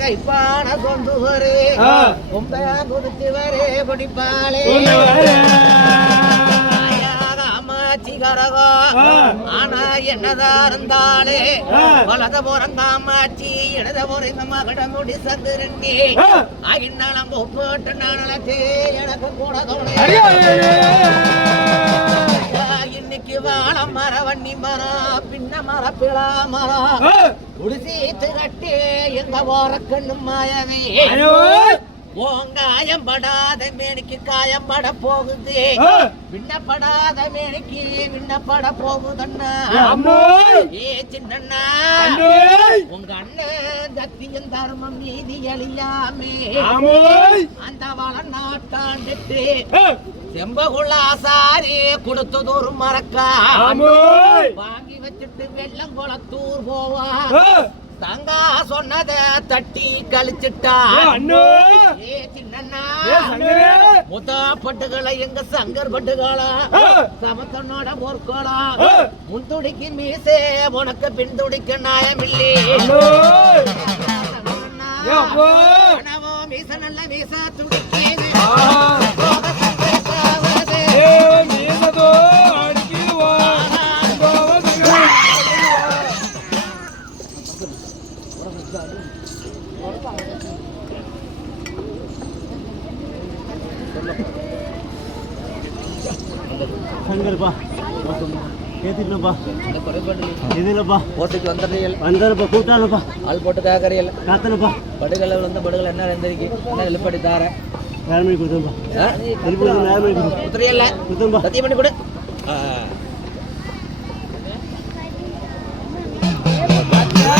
கைப்பான கொண்டு வரு கொம்பையா கொடுத்து வரு குடிப்பாளே அம்மாச்சி கரகோ ஆனா என்னதான் இருந்தாலே வலத போறந்த அம்மாச்சி இடத போறங்க மகட முடி சந்திரண்ணி ஆகினாலும் போட்டு நானே எனக்கு கூட தோணு இன்னைக்கு வாழ மர வன்னி மரம் பின்ன மர பிளா மரம் குடிசி திரட்டி எந்த வார கண்ணும் மாயவே காயம் படாத மேனிக்கு காயம் பட போகுது விண்ணப்படாத மேனிக்கு விண்ணப்பட போகுதண்ணா ஏ சின்னண்ணா உங்க அண்ணன் சத்தியம் தர்மம் நீதி அழியாமே அந்த வள நாட்டாண்டுட்டு செம்பகுள்ளாசாரி கொடுத்தது ஒரு மரக்கா வாங்கி வச்சுட்டு வெள்ளம் குளத்தூர் போவா தங்கா சொன்னத தட்டி கழிச்சுட்டா முத்தா பட்டுகளை எங்க சங்கர் பட்டுகளா சமத்தனோட போர்க்கோளா முன்துடிக்கு மீசே உனக்கு பின்துடிக்க நாயமில்லே மீச நல்ல மீச துடிக்கே சங்கர்ப்பா ஏத்திட்டப்பா இதுலப்பா ஓட்டுக்கு வந்தப்பா கூட்டானப்பா ஆள் போட்டு காக்கறியல் காத்தனப்பா படுகள் வந்து படுகள் என்ன இருந்திருக்கு என்ன எழுப்படி தார நேர்மை கொடுத்தப்பா நேர்மை கொடுத்துறியல்ல கொடுத்தப்பா சத்தியம் பண்ணி கொடு